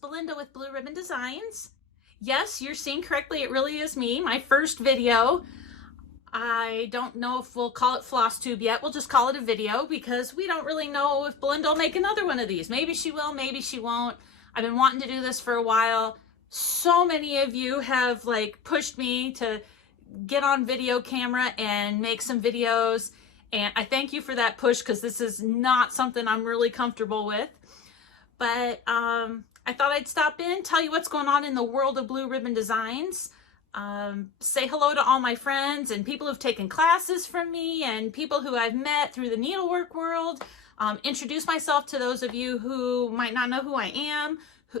Belinda with Blue Ribbon Designs. Yes, you're seeing correctly. It really is me, my first video. I don't know if we'll call it FlossTube yet. We'll just call it a video because we don't really know if Belinda will make another one of these. Maybe she will, maybe she won't. I've been wanting to do this for a while. So many of you have pushed me to get on video camera and make some videos. And I thank you for that push because this is not something I'm really comfortable with. But I thought I'd stop in, tell you what's going on in the world of Blue Ribbon Designs. Say hello to all my friends and people who've taken classes from me and people who I've met through the needlework world. Introduce myself to those of you who might not know who I am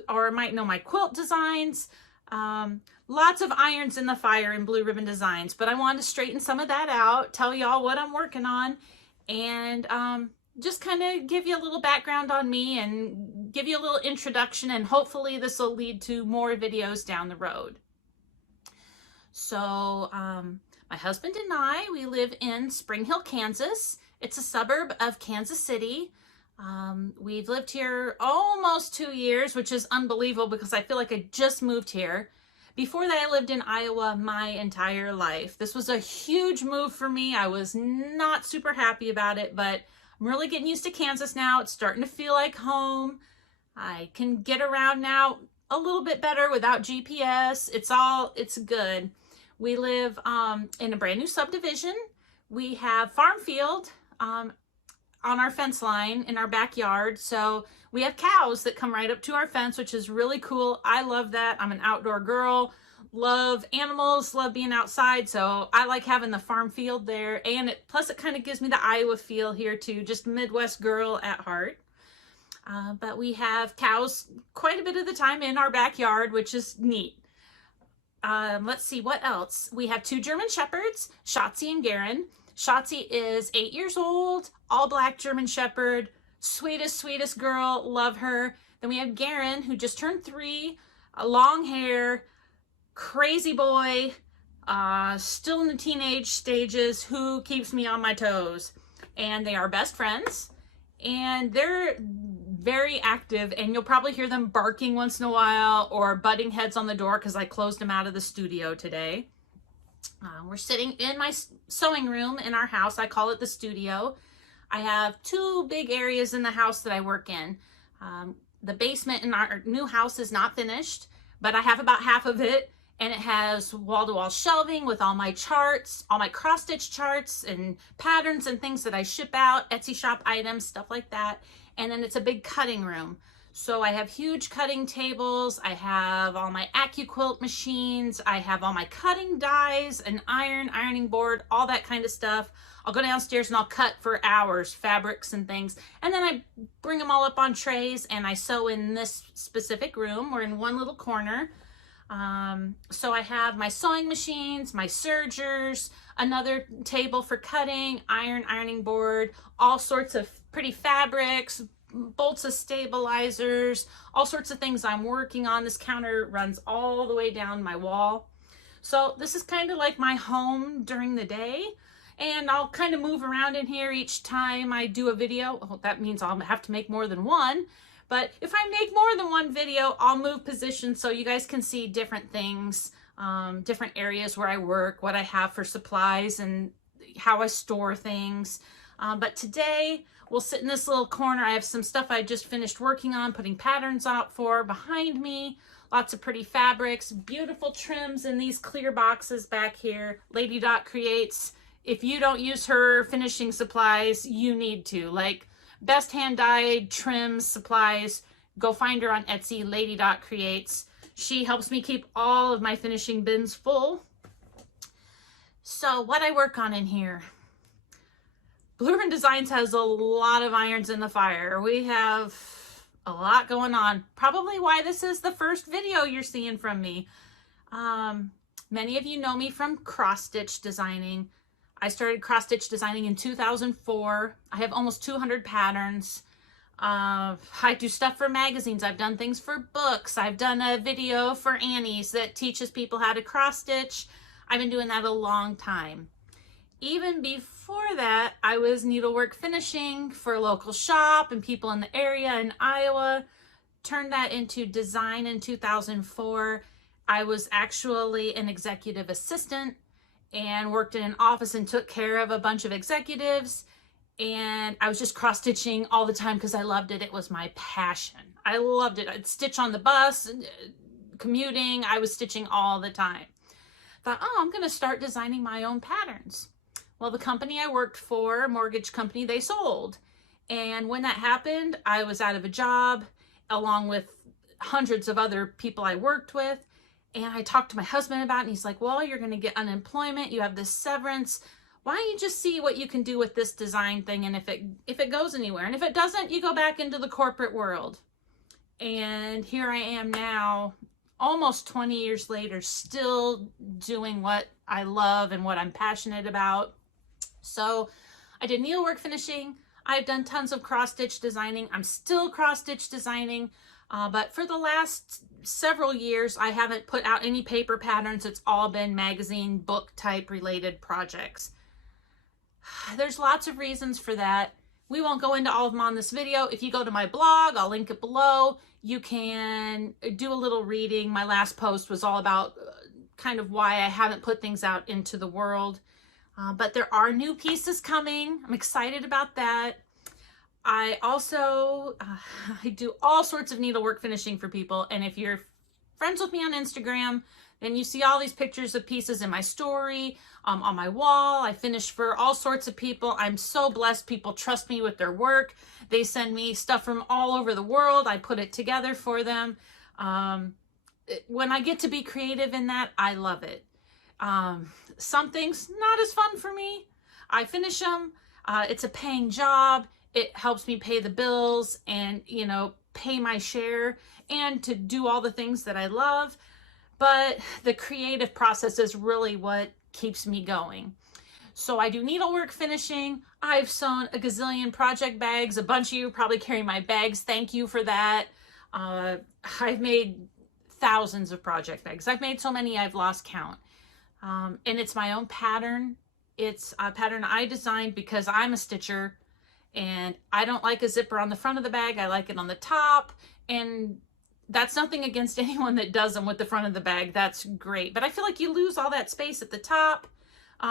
or might know my quilt designs. Lots of irons in the fire in Blue Ribbon Designs, but I wanted to straighten some of that out, tell y'all what I'm working on, and just kind of give you a little background on me and give you a little introduction, and hopefully this will lead to more videos down the road. So my husband and I, we live in Spring Hill, Kansas. It's a suburb of Kansas City. We've lived here almost 2 years, which is unbelievable because I feel like I just moved here. Before that, I lived in Iowa my entire life. This was a huge move for me. I was not super happy about it, but I'm really getting used to Kansas now. It's starting to feel like home. I can get around now a little bit better without GPS. It's good. We live in a brand new subdivision. We have farm field on our fence line in our backyard. So we have cows that come right up to our fence, which is really cool. I love that. I'm an outdoor girl, love animals, love being outside. So I like having the farm field there. And plus it kind of gives me the Iowa feel here too, just Midwest girl at heart. But we have cows quite a bit of the time in our backyard, which is neat. Let's see what else. We have 2 German Shepherds, Shotzi and Garen. Shotzi is 8 years old, all black German Shepherd, sweetest girl, love her. Then we have Garen, who just turned 3, long hair, crazy boy, still in the teenage stages, who keeps me on my toes. And they are best friends, and they're very active, and you'll probably hear them barking once in a while or butting heads on the door because I closed them out of the studio today. We're sitting in my sewing room in our house. I call it the studio. I have 2 big areas in the house that I work in. The basement in our new house is not finished, but I have about half of it, and it has wall-to-wall shelving with all my charts, all my cross-stitch charts and patterns and things that I ship out, Etsy shop items, stuff like that. And then it's a big cutting room. So I have huge cutting tables, I have all my AccuQuilt machines, I have all my cutting dies, an ironing board, all that kind of stuff. I'll go downstairs and I'll cut for hours, fabrics and things. And then I bring them all up on trays and I sew in this specific room. We're in one little corner. So I have my sewing machines, my sergers, another table for cutting, ironing board, all sorts of pretty fabrics, bolts of stabilizers, all sorts of things I'm working on. This counter runs all the way down my wall. So this is kind of like my home during the day, and I'll kind of move around in here each time I do a video. Oh, that means I'll have to make more than one, but if I make more than one video, I'll move positions so you guys can see different things, different areas where I work, what I have for supplies, and how I store things. But today we'll sit in this little corner. I have some stuff I just finished working on, putting patterns out for behind me. Lots of pretty fabrics, beautiful trims in these clear boxes back here. Lady Dot Creates. If you don't use her finishing supplies, you need to. Like best hand dyed trims, supplies, go find her on Etsy, Lady Dot Creates. She helps me keep all of my finishing bins full. So what I work on in here. Blue Ribbon Designs has a lot of irons in the fire. We have a lot going on. Probably why this is the first video you're seeing from me. Many of you know me from cross-stitch designing. I started cross-stitch designing in 2004. I have almost 200 patterns. I do stuff for magazines. I've done things for books. I've done a video for Annie's that teaches people how to cross-stitch. I've been doing that a long time. Even before that, I was needlework finishing for a local shop and people in the area in Iowa. turned that into design in 2004. I was actually an executive assistant and worked in an office and took care of a bunch of executives. And I was just cross-stitching all the time because I loved it. It was my passion. I loved it. I'd stitch on the bus, commuting. I was stitching all the time. Thought, oh, I'm going to start designing my own patterns. Well, the company I worked for, mortgage company, they sold. And when that happened, I was out of a job along with hundreds of other people I worked with. And I talked to my husband about it, and he's like, well, you're going to get unemployment. You have this severance. Why don't you just see what you can do with this design thing, and if it goes anywhere, and if it doesn't, you go back into the corporate world. And here I am now, almost 20 years later, still doing what I love and what I'm passionate about. So I did needlework finishing. I've done tons of cross-stitch designing. I'm still cross-stitch designing, but for the last several years, I haven't put out any paper patterns. It's all been magazine, book type related projects. There's lots of reasons for that. We won't go into all of them on this video. If you go to my blog, I'll link it below. You can do a little reading. My last post was all about kind of why I haven't put things out into the world. But there are new pieces coming. I'm excited about that. I also, I do all sorts of needlework finishing for people. And if you're friends with me on Instagram, then you see all these pictures of pieces in my story, on my wall. I finish for all sorts of people. I'm so blessed. People trust me with their work. They send me stuff from all over the world. I put it together for them. When I get to be creative in that, I love it. Some things not as fun for me. I finish them. It's a paying job. It helps me pay the bills and, you know, pay my share and to do all the things that I love. But the creative process is really what keeps me going. So I do needlework finishing. I've sewn a gazillion project bags. A bunch of you probably carry my bags. Thank you for that. I've made thousands of project bags. I've made so many I've lost count. And it's my own pattern. It's a pattern I designed because I'm a stitcher and I don't like a zipper on the front of the bag. I like it on the top, and that's nothing against anyone that does them with the front of the bag. That's great. But I feel like you lose all that space at the top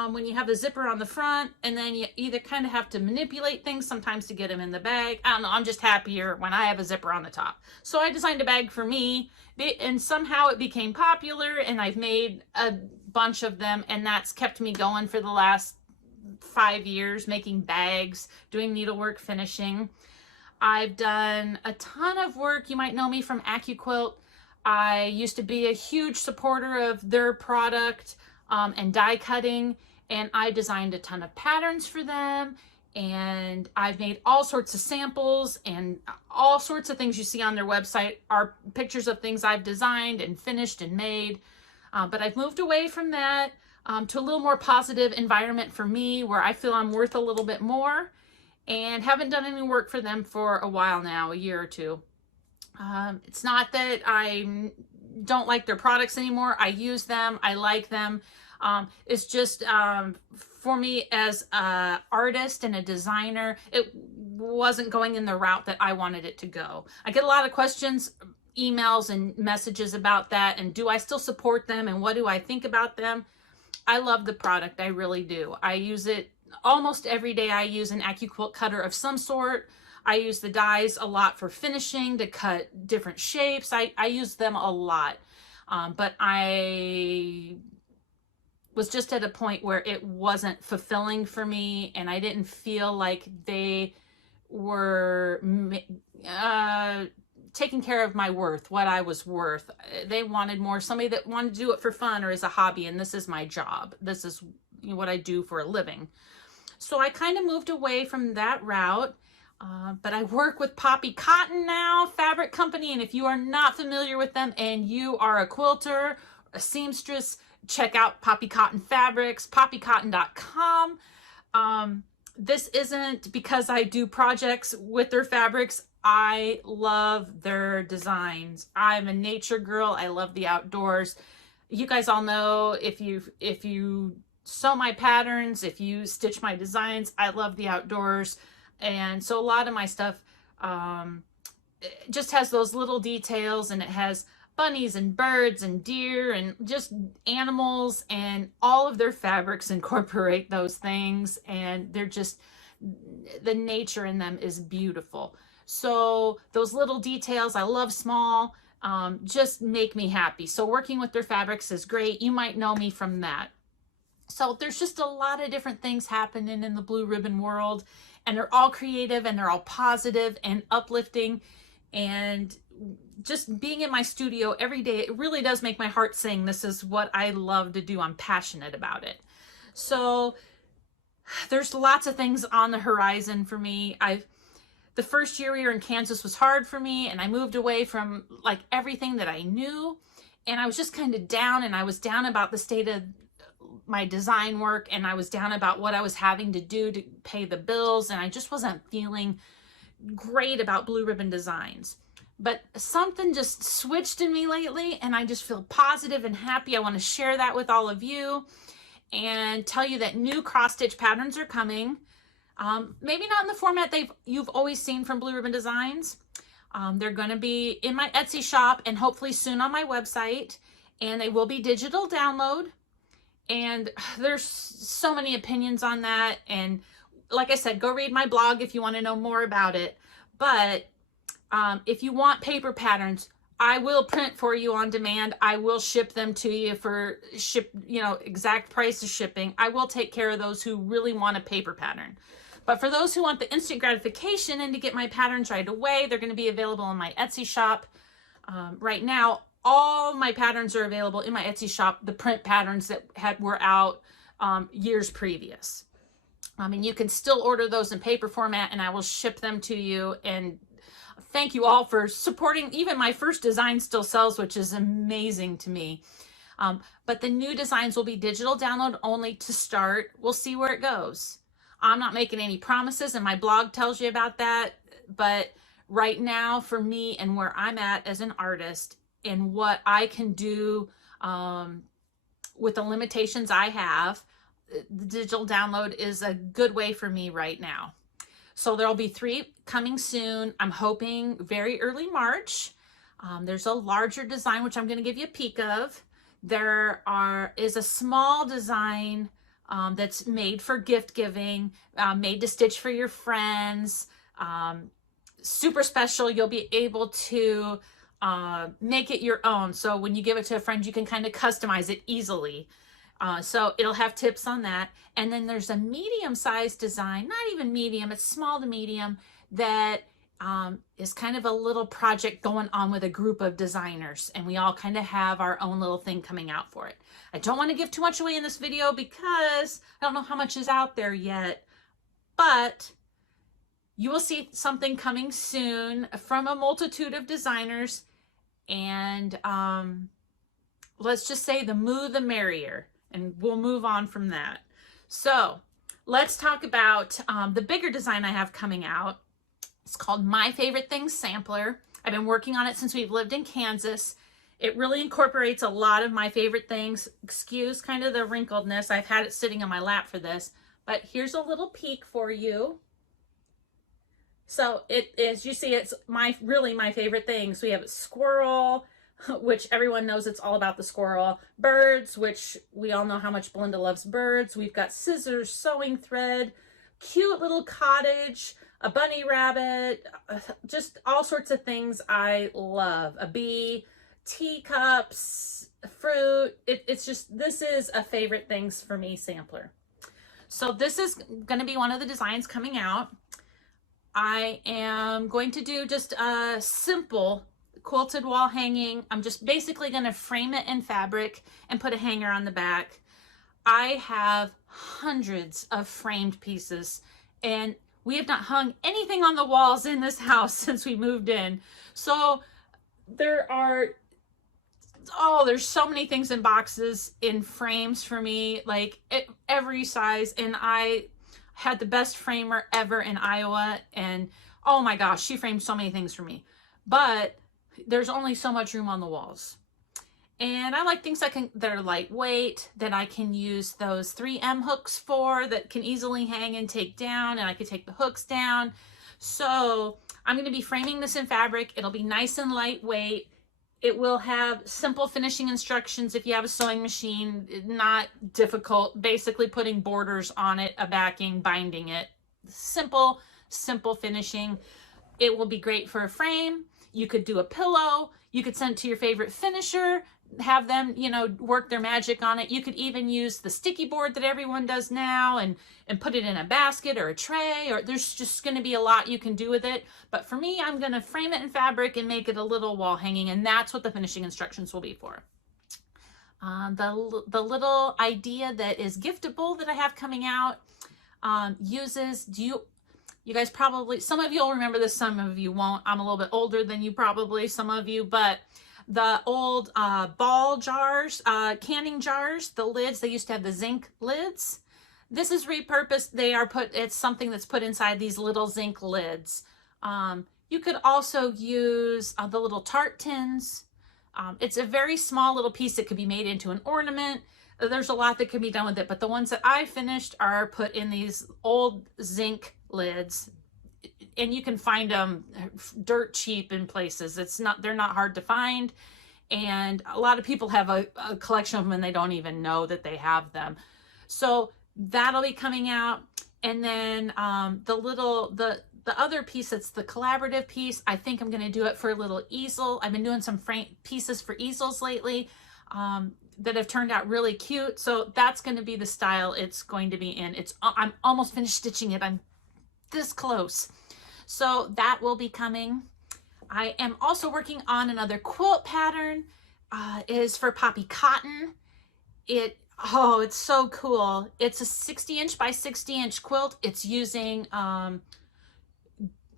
when you have the zipper on the front, and then you either kind of have to manipulate things sometimes to get them in the bag. I don't know. I'm just happier when I have a zipper on the top. So I designed a bag for me, and somehow it became popular, and I've made a bunch of them, and that's kept me going for the last 5 years, making bags, doing needlework finishing. I've done a ton of work. You might know me from AccuQuilt. I used to be a huge supporter of their product and die cutting, and I designed a ton of patterns for them, and I've made all sorts of samples, and all sorts of things you see on their website are pictures of things I've designed and finished and made. But I've moved away from that to a little more positive environment for me, where I feel I'm worth a little bit more, and haven't done any work for them for a while now, a year or two. It's not that I don't like their products anymore. I use them. I like them. It's just for me as an artist and a designer, it wasn't going in the route that I wanted it to go. I get a lot of questions, emails and messages about that, and do I still support them, and what do I think about them? I love the product. I really do. I use it almost every day. I use an AccuQuilt cutter of some sort. I use the dies a lot for finishing, to cut different shapes. I use them a lot. But I was just at a point where it wasn't fulfilling for me, and I didn't feel like they were taking care of my worth, what I was worth. They wanted more, somebody that wanted to do it for fun or as a hobby, and this is my job. This is what I do for a living. So I kind of moved away from that route, but I work with Poppy Cotton now, fabric company, and if you are not familiar with them and you are a quilter, a seamstress, check out Poppy Cotton Fabrics, poppycotton.com. This isn't because I do projects with their fabrics. I love their designs. I'm a nature girl. I love the outdoors. You guys all know, if you sew my patterns, if you stitch my designs, I love the outdoors. And so a lot of my stuff it just has those little details, and it has bunnies and birds and deer and just animals, and all of their fabrics incorporate those things, and they're just, the nature in them is beautiful. So those little details, I love small, just make me happy. So working with their fabrics is great. You might know me from that. So there's just a lot of different things happening in the Blue Ribbon world, and they're all creative and they're all positive and uplifting. And just being in my studio every day, it really does make my heart sing. This is what I love to do. I'm passionate about it. So there's lots of things on the horizon for me. The first year we were in Kansas was hard for me, and I moved away from like everything that I knew, and I was just kind of down, and I was down about the state of my design work, and I was down about what I was having to do to pay the bills, and I just wasn't feeling great about Blue Ribbon Designs. But something just switched in me lately, and I just feel positive and happy. I want to share that with all of you and tell you that new cross stitch patterns are coming. Maybe not in the format you've always seen from Blue Ribbon Designs. They're going to be in my Etsy shop and hopefully soon on my website, and they will be digital download. And there's so many opinions on that, and like I said, go read my blog if you want to know more about it. But if you want paper patterns, I will print for you on demand. I will ship them to you for exact price of shipping. I will take care of those who really want a paper pattern. But for those who want the instant gratification and to get my patterns right away, they're going to be available in my Etsy shop. Right now, all my patterns are available in my Etsy shop, the print patterns that were out years previous. And you can still order those in paper format, and I will ship them to you. And thank you all for supporting. Even my first design still sells, which is amazing to me. But the new designs will be digital download only to start. We'll see where it goes. I'm not making any promises, and my blog tells you about that. But right now, for me and where I'm at as an artist and what I can do with the limitations I have, the digital download is a good way for me right now. So there'll be 3 coming soon. I'm hoping very early March. There's a larger design, which I'm going to give you a peek of. There is a small design that's made for gift giving, made to stitch for your friends. Super special. You'll be able to make it your own. So when you give it to a friend, you can kind of customize it easily. So it'll have tips on that. And then there's a medium-sized design, not even medium, it's small to medium, that is kind of a little project going on with a group of designers. And we all kind of have our own little thing coming out for it. I don't want to give too much away in this video because I don't know how much is out there yet. But you will see something coming soon from a multitude of designers. And let's just say the more the merrier. And we'll move on from that. So let's talk about the bigger design I have coming out. It's called My Favorite Things Sampler. I've been working on it since we've lived in Kansas. It really incorporates a lot of my favorite things. Excuse kind of the wrinkledness. I've had it sitting on my lap for this. But here's a little peek for you. So as you see, it's really my favorite things. We have a squirrel, which everyone knows it's all about the squirrel. Birds, which we all know how much Belinda loves birds. We've got scissors, sewing thread, cute little cottage, a bunny rabbit, just all sorts of things I love. A bee, teacups, fruit. It's just, this is a favorite things for me sampler. So this is going to be one of the designs coming out. I am going to do just a simple quilted wall hanging. I'm just basically going to frame it in fabric and put a hanger on the back. I have hundreds of framed pieces, and we have not hung anything on the walls in this house since we moved in. So there's so many things in boxes, in frames for me, like every size. And I had the best framer ever in Iowa, and oh my gosh, she framed so many things for me. But there's only so much room on the walls. And I like things that are lightweight, that I can use those 3M hooks for, that can easily hang and take down, and I can take the hooks down. So I'm going to be framing this in fabric. It'll be nice and lightweight. It will have simple finishing instructions if you have a sewing machine, not difficult, basically putting borders on it, a backing, binding it. Simple finishing. It will be great for a frame. You could do a pillow. You could send it to your favorite finisher, have them, you know, work their magic on it. You could even use the sticky board that everyone does now and put it in a basket or a tray, or there's just going to be a lot you can do with it. But for me, I'm going to frame it in fabric and make it a little wall hanging, and that's what the finishing instructions will be for. The little idea that is giftable that I have coming out uses, you guys probably, some of you will remember this, some of you won't. I'm a little bit older than you probably, some of you, but the old ball jars, canning jars, the lids, they used to have the zinc lids. This is repurposed. They are it's something that's put inside these little zinc lids. You could also use the little tart tins. It's a very small little piece that could be made into an ornament. There's a lot that can be done with it, but the ones that I finished are put in these old zinc lids, and you can find them dirt cheap in places. They're not hard to find, and a lot of people have a collection of them and they don't even know that they have them. So that'll be coming out. And then the other piece, that's the collaborative piece, I think I'm going to do it for a little easel. I've been doing some pieces for easels lately that have turned out really cute. So that's going to be the style it's going to be in. I'm almost finished stitching it. I'm this close. So that will be coming. I am also working on another quilt pattern. It is for poppy cotton. It's so cool. It's a 60-inch by 60-inch quilt. It's using, I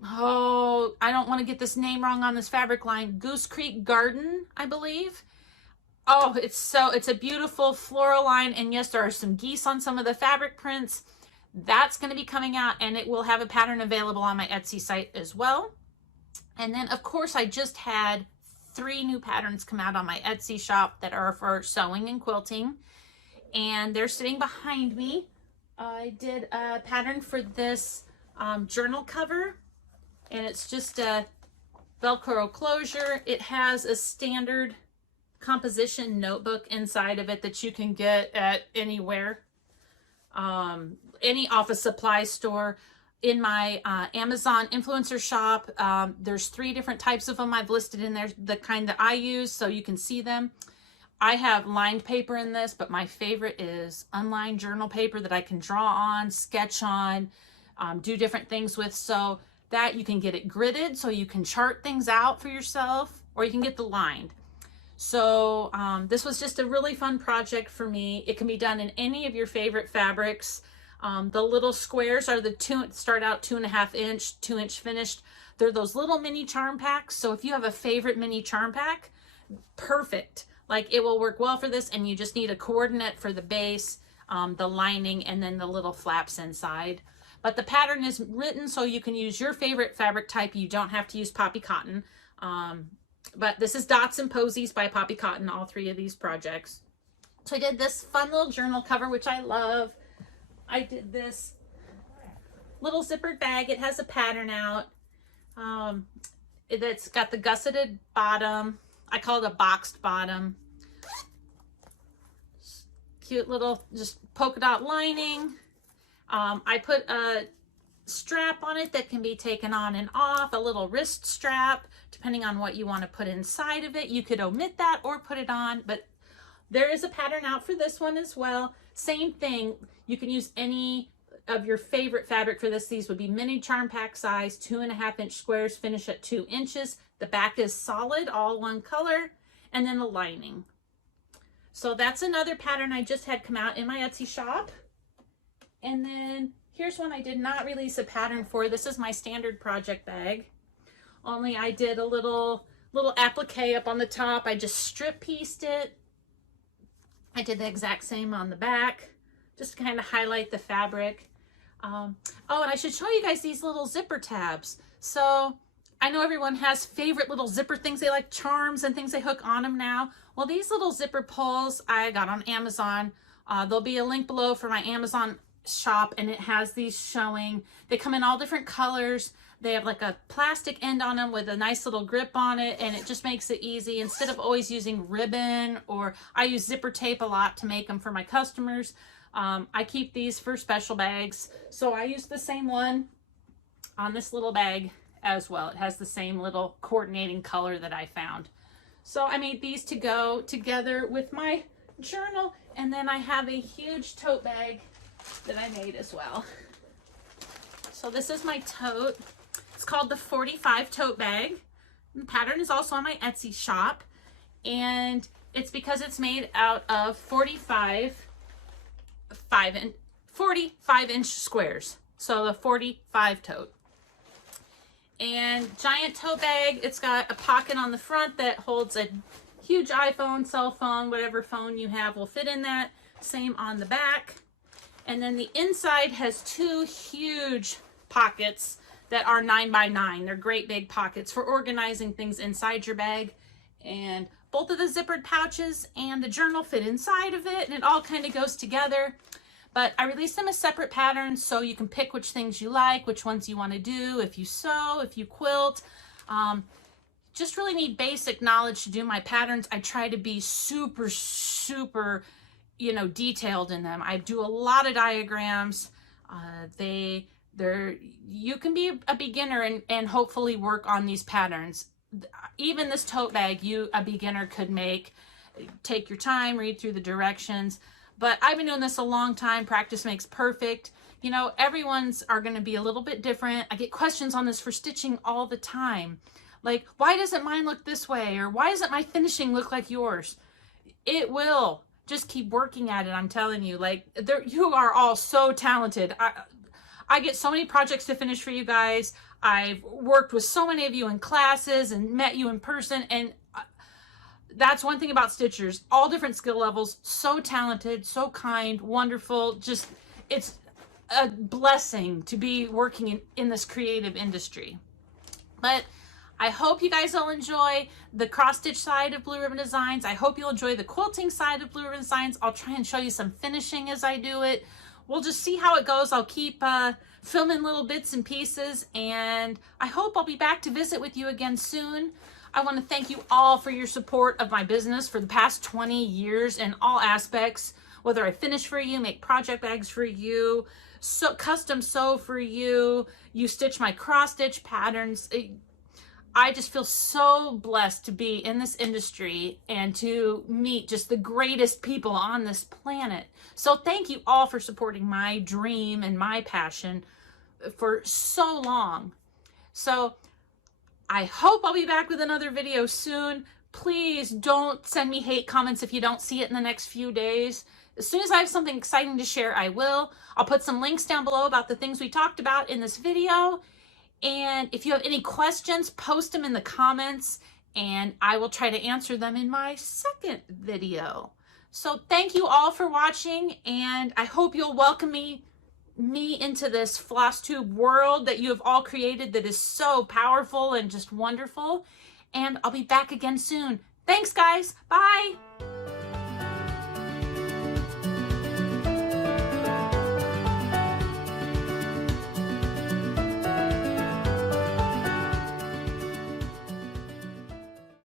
don't want to get this name wrong on this fabric line, Goose Creek Garden, I believe. Oh, it's a beautiful floral line. And yes, there are some geese on some of the fabric prints. That's going to be coming out, and it will have a pattern available on my Etsy site as well. And then, of course, I just had 3 new patterns come out on my Etsy shop that are for sewing and quilting, and they're sitting behind me. I did a pattern for this journal cover, and it's just a Velcro closure. It has a standard composition notebook inside of it that you can get at anywhere. Any office supply store. In my Amazon influencer shop, there's 3 different types of them I've listed in there, the kind that I use, so you can see them. I have lined paper in this, but my favorite is unlined journal paper that I can draw on, sketch on, do different things with, so that you can get it gridded so you can chart things out for yourself, or you can get the lined. So this was just a really fun project for me. It can be done in any of your favorite fabrics. The little squares are start out 2.5 inch, 2-inch finished. They're those little mini charm packs. So if you have a favorite mini charm pack, perfect. Like, it will work well for this, and you just need a coordinate for the base, the lining, and then the little flaps inside. But the pattern is written so you can use your favorite fabric type. You don't have to use poppy cotton. But this is Dots and Posies by Poppy Cotton, all 3 of these projects. So I did this fun little journal cover, which I love. I did this little zippered bag. It has a pattern out. It's got the gusseted bottom. I call it a boxed bottom. Cute little just polka dot lining. I put a strap on it that can be taken on and off, a little wrist strap, depending on what you want to put inside of it. You could omit that or put it on, but there is a pattern out for this one as well. Same thing. You can use any of your favorite fabric for this. These would be mini charm pack size, 2.5-inch squares, finish at 2 inches. The back is solid, all one color, and then the lining. So that's another pattern I just had come out in my Etsy shop. And then here's one I did not release a pattern for. This is my standard project bag. Only I did a little applique up on the top. I just strip pieced it. I did the exact same on the back, just to kind of highlight the fabric. Oh, and I should show you guys these little zipper tabs. So I know everyone has favorite little zipper things. They like charms and things they hook on them now. Well, these little zipper pulls I got on Amazon. There'll be a link below for my Amazon shop, and it has these showing. They come in all different colors. They have like a plastic end on them with a nice little grip on it, and it just makes it easy. Instead of always using ribbon, or I use zipper tape a lot to make them for my customers. I keep these for special bags. So I use the same one on this little bag as well. It has the same little coordinating color that I found. So I made these to go together with my journal, and then I have a huge tote bag that I made as well. So this is my tote. It's called the 45 tote bag. The pattern is also on my Etsy shop, and it's because it's made out of 45 inch squares. So the 45 tote. And giant tote bag, it's got a pocket on the front that holds a huge iPhone, cell phone, whatever phone you have will fit in that. Same on the back. And then the inside has two huge pockets that are 9 by 9. They're great big pockets for organizing things inside your bag. And both of the zippered pouches and the journal fit inside of it, and it all kind of goes together. But I released them as separate patterns so you can pick which things you like, which ones you want to do, if you sew, if you quilt. Just really need basic knowledge to do my patterns. I try to be super, you know, detailed in them. I do a lot of diagrams. You can be a beginner and hopefully work on these patterns. Even this tote bag, a beginner could make. Take your time, read through the directions. But I've been doing this a long time. Practice makes perfect. You know, everyone's are going to be a little bit different. I get questions on this for stitching all the time. Like, why doesn't mine look this way? Or why doesn't my finishing look like yours? It will. Just keep working at it, I'm telling you. Like, you are all so talented. I get so many projects to finish for you guys. I've worked with so many of you in classes and met you in person, and that's one thing about stitchers. All different skill levels, so talented, so kind, wonderful. Just, it's a blessing to be working in this creative industry. But I hope you guys will enjoy the cross-stitch side of Blue Ribbon Designs. I hope you'll enjoy the quilting side of Blue Ribbon Designs. I'll try and show you some finishing as I do it. We'll just see how it goes. I'll keep filming little bits and pieces, and I hope I'll be back to visit with you again soon. I want to thank you all for your support of my business for the past 20 years in all aspects, whether I finish for you, make project bags for you, custom sew for you, you stitch my cross-stitch patterns. I just feel so blessed to be in this industry and to meet just the greatest people on this planet. So thank you all for supporting my dream and my passion for so long. So I hope I'll be back with another video soon. Please don't send me hate comments if you don't see it in the next few days. As soon as I have something exciting to share, I will. I'll put some links down below about the things we talked about in this video. And if you have any questions, post them in the comments, and I will try to answer them in my second video. So thank you all for watching, and I hope you'll welcome me into this FlossTube world that you have all created that is so powerful and just wonderful. And I'll be back again soon. Thanks, guys. Bye.